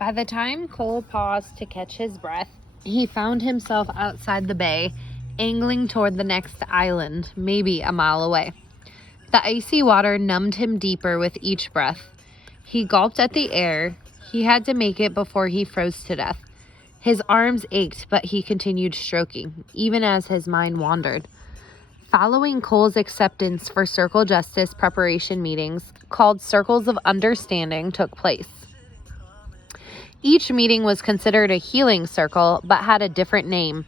By the time Cole paused to catch his breath, he found himself outside the bay, angling toward the next island, maybe a mile away. The icy water numbed him deeper with each breath. He gulped at the air. He had to make it before he froze to death. His arms ached, but he continued stroking, even as his mind wandered. Following Cole's acceptance for Circle Justice preparation meetings, called Circles of Understanding, took place. Each meeting was considered a healing circle, but had a different name,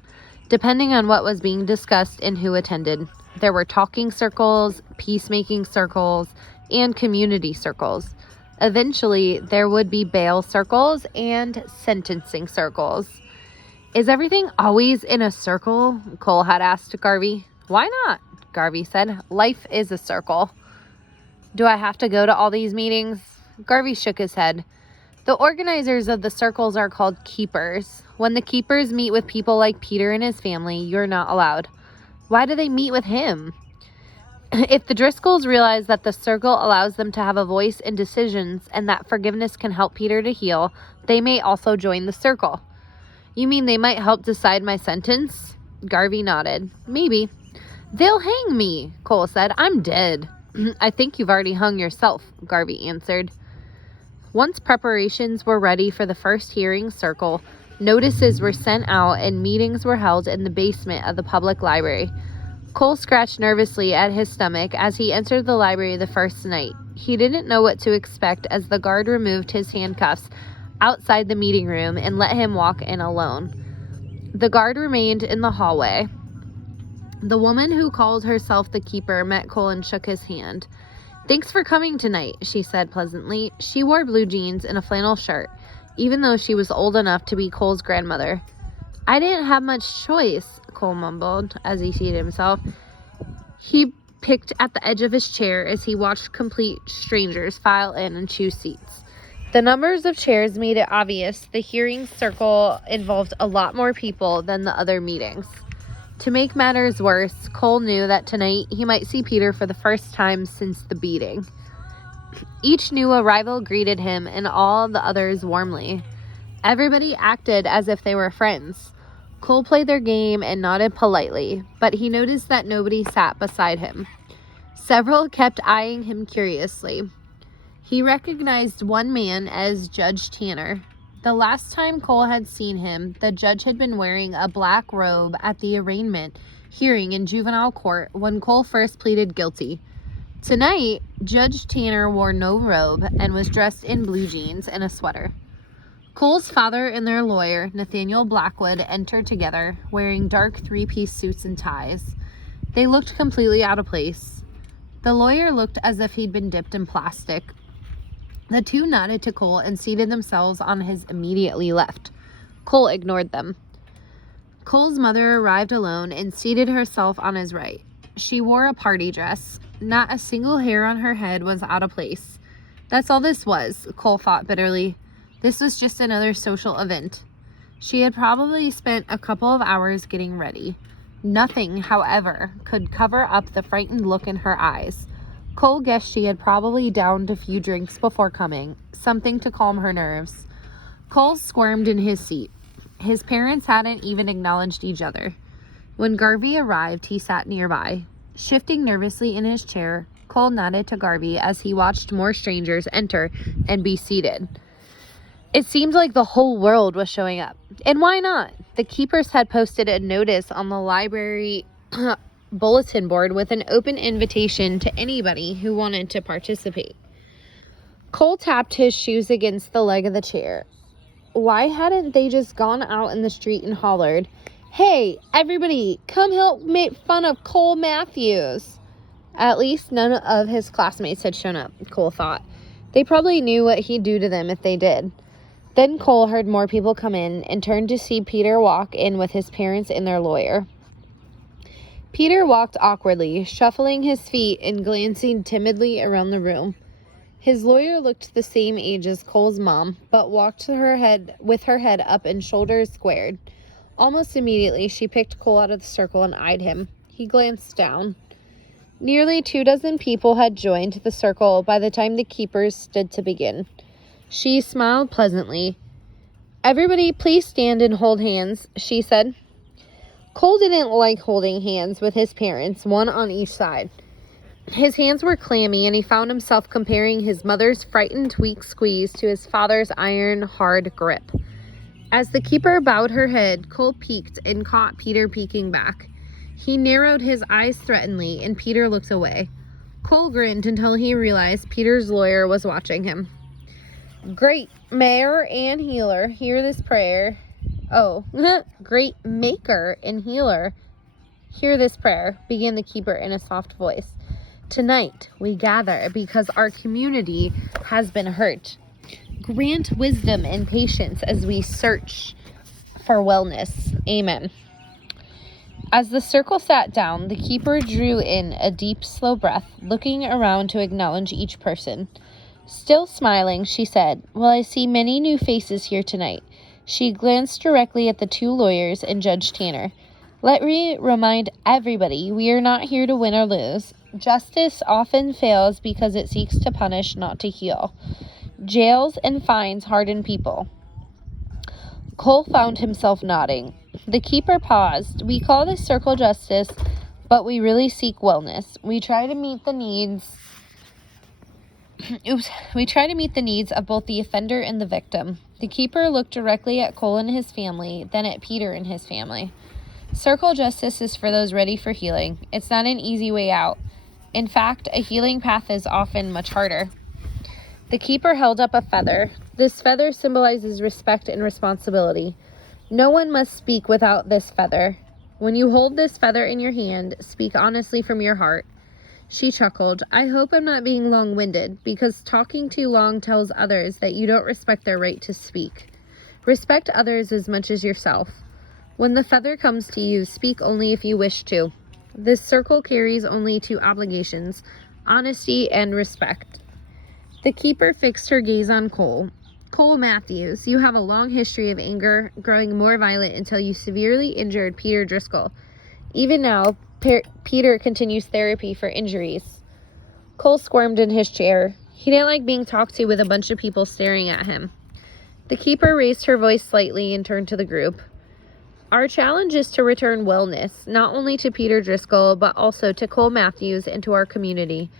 depending on what was being discussed and who attended. There were talking circles, peacemaking circles, and community circles. Eventually, there would be bail circles and sentencing circles. Is everything always in a circle? Cole had asked Garvey. Why not? Garvey said. Life is a circle. Do I have to go to all these meetings? Garvey shook his head. The organizers of the circles are called keepers. When the keepers meet with people like Peter and his family, you're not allowed. Why do they meet with him? If the Driscolls realize that the circle allows them to have a voice in decisions and that forgiveness can help Peter to heal, they may also join the circle. You mean they might help decide my sentence? Garvey nodded. Maybe. They'll hang me, Cole said. I'm dead. I think you've already hung yourself, Garvey answered. Once preparations were ready for the first hearing circle, notices were sent out and meetings were held in the basement of the public library. Cole scratched nervously at his stomach as he entered the library the first night. He didn't know what to expect as the guard removed his handcuffs outside the meeting room and let him walk in alone. The guard remained in the hallway. The woman who called herself the keeper met Cole and shook his hand. Thanks for coming tonight, she said pleasantly. She wore blue jeans and a flannel shirt, even though she was old enough to be Cole's grandmother. I didn't have much choice, Cole mumbled as he seated himself. He picked at the edge of his chair as he watched complete strangers file in and choose seats. The numbers of chairs made it obvious the hearing circle involved a lot more people than the other meetings. To make matters worse, Cole knew that tonight he might see Peter for the first time since the beating. Each new arrival greeted him and all the others warmly. Everybody acted as if they were friends. Cole played their game and nodded politely, but he noticed that nobody sat beside him. Several kept eyeing him curiously. He recognized one man as Judge Tanner. The last time Cole had seen him, the judge had been wearing a black robe at the arraignment hearing in juvenile court when Cole first pleaded guilty. Tonight, Judge Tanner wore no robe and was dressed in blue jeans and a sweater. Cole's father and their lawyer, Nathaniel Blackwood, entered together, wearing dark three-piece suits and ties. They looked completely out of place. The lawyer looked as if he'd been dipped in plastic. The two nodded to Cole and seated themselves on his immediately left. Cole ignored them. Cole's mother arrived alone and seated herself on his right. She wore a party dress. Not a single hair on her head was out of place. That's all this was, Cole thought bitterly. This was just another social event. She had probably spent a couple of hours getting ready. Nothing, however, could cover up the frightened look in her eyes. Cole guessed she had probably downed a few drinks before coming, something to calm her nerves. Cole squirmed in his seat. His parents hadn't even acknowledged each other. When Garvey arrived, he sat nearby. Shifting nervously in his chair, Cole nodded to Garvey as he watched more strangers enter and be seated. It seemed like the whole world was showing up. And why not? The keepers had posted a notice on the library bulletin board with an open invitation to anybody who wanted to participate. Cole tapped his shoes against the leg of the chair. Why hadn't they just gone out in the street and hollered, "Hey, everybody, come help make fun of Cole Matthews"? At least none of his classmates had shown up, Cole thought. They probably knew what he'd do to them if they did. Then Cole heard more people come in and turned to see Peter walk in with his parents and their lawyer. Peter walked awkwardly, shuffling his feet and glancing timidly around the room. His lawyer looked the same age as Cole's mom, but walked with her head up and shoulders squared. Almost immediately, she picked Cole out of the circle and eyed him. He glanced down. Nearly 24 people had joined the circle by the time the keepers stood to begin. She smiled pleasantly. Everybody, please stand and hold hands, she said. Cole didn't like holding hands with his parents, one on each side. His hands were clammy, and he found himself comparing his mother's frightened, weak squeeze to his father's iron, hard grip. As the keeper bowed her head, Cole peeked and caught Peter peeking back. He narrowed his eyes threateningly, and Peter looked away. Cole grinned until he realized Peter's lawyer was watching him. Great Mayor and Healer, hear this prayer. Oh, great Maker and Healer, hear this prayer, began the keeper in a soft voice. Tonight we gather because our community has been hurt. Grant wisdom and patience as we search for wellness. Amen. As the circle sat down, the keeper drew in a deep, slow breath, looking around to acknowledge each person. Still smiling, she said, "Well, I see many new faces here tonight." She glanced directly at the two lawyers and Judge Tanner. "Let me remind everybody, we are not here to win or lose. Justice often fails because it seeks to punish, not to heal. Jails and fines harden people." Cole found himself nodding. The keeper paused. "We call this circle justice, but we really seek wellness. We try to meet the needs of both the offender and the victim." The keeper looked directly at Cole and his family, then at Peter and his family. Circle justice is for those ready for healing. It's not an easy way out. In fact, a healing path is often much harder. The keeper held up a feather. This feather symbolizes respect and responsibility. No one must speak without this feather. When you hold this feather in your hand, speak honestly from your heart. She chuckled. "I hope I'm not being long-winded, because talking too long tells others that you don't respect their right to speak. Respect others as much as yourself. When the feather comes to you, speak only if you wish to. This circle carries only two obligations, honesty and respect." The keeper fixed her gaze on Cole. "Cole Matthews, you have a long history of anger, growing more violent until you severely injured Peter Driscoll. Even now, Peter continues therapy for injuries." Cole squirmed in his chair. He didn't like being talked to with a bunch of people staring at him. The keeper raised her voice slightly and turned to the group. "Our challenge is to return wellness, not only to Peter Driscoll, but also to Cole Matthews and to our community.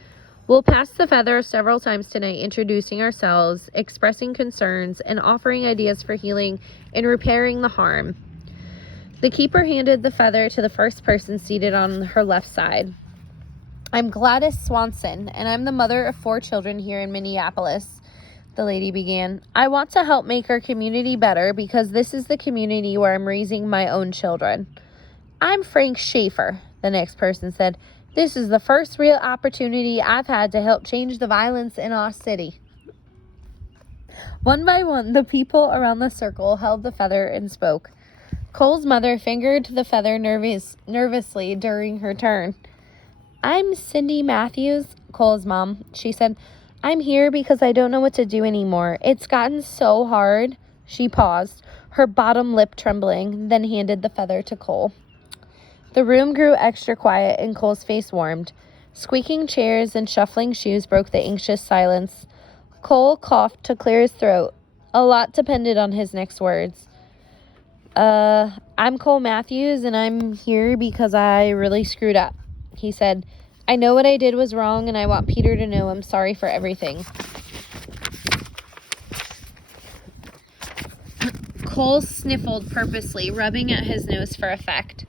We'll pass the feather several times tonight, introducing ourselves, expressing concerns, and offering ideas for healing and repairing the harm." The keeper handed the feather to the first person seated on her left side. "I'm Gladys Swanson, and I'm the mother of 4 children here in Minneapolis," the lady began. "I want to help make our community better because this is the community where I'm raising my own children." "I'm Frank Schaefer," the next person said. "This is the first real opportunity I've had to help change the violence in our city." One by one, the people around the circle held the feather and spoke. Cole's mother fingered the feather nervously during her turn. "I'm Cindy Matthews, Cole's mom," she said. "I'm here because I don't know what to do anymore. It's gotten so hard." She paused, her bottom lip trembling, then handed the feather to Cole. The room grew extra quiet and Cole's face warmed. Squeaking chairs and shuffling shoes broke the anxious silence. Cole coughed to clear his throat. A lot depended on his next words. "I'm Cole Matthews, and I'm here because I really screwed up," he said. "I know what I did was wrong, and I want Peter to know I'm sorry for everything." Cole sniffled purposely, rubbing at his nose for effect.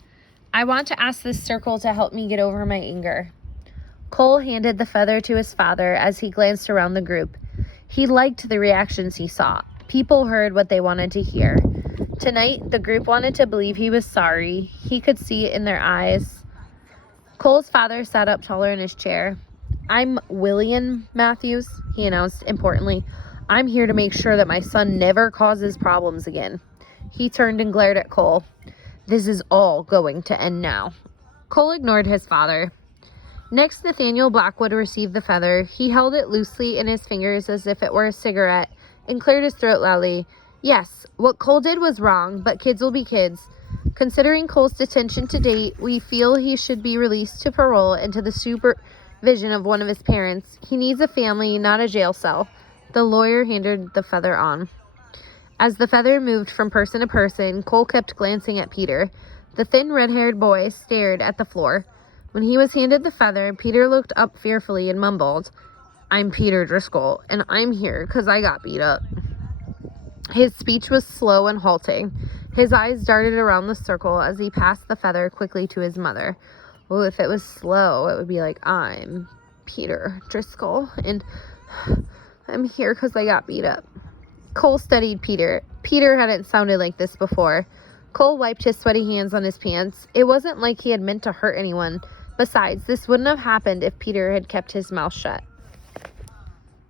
"I want to ask this circle to help me get over my anger." Cole handed the feather to his father as he glanced around the group. He liked the reactions he saw. People heard what they wanted to hear. Tonight, the group wanted to believe he was sorry. He could see it in their eyes. Cole's father sat up taller in his chair. "I'm William Matthews," he announced importantly. "I'm here to make sure that my son never causes problems again." He turned and glared at Cole. "This is all going to end now." Cole ignored his father. Next, Nathaniel Blackwood received the feather. He held it loosely in his fingers as if it were a cigarette and cleared his throat loudly. "Yes, what Cole did was wrong, but kids will be kids. Considering Cole's detention to date, we feel he should be released to parole and to the supervision of one of his parents. He needs a family, not a jail cell." The lawyer handed the feather on. As the feather moved from person to person, Cole kept glancing at Peter. The thin red-haired boy stared at the floor. When he was handed the feather, Peter looked up fearfully and mumbled, "I'm Peter Driscoll, and I'm here 'cause I got beat up." His speech was slow and halting. His eyes darted around the circle as he passed the feather quickly to his mother. Oh, if it was slow, it would be like, "I'm Peter Driscoll, and I'm here 'cause I got beat up." Cole studied Peter. Peter hadn't sounded like this before. Cole wiped his sweaty hands on his pants. It wasn't like he had meant to hurt anyone. Besides, this wouldn't have happened if Peter had kept his mouth shut.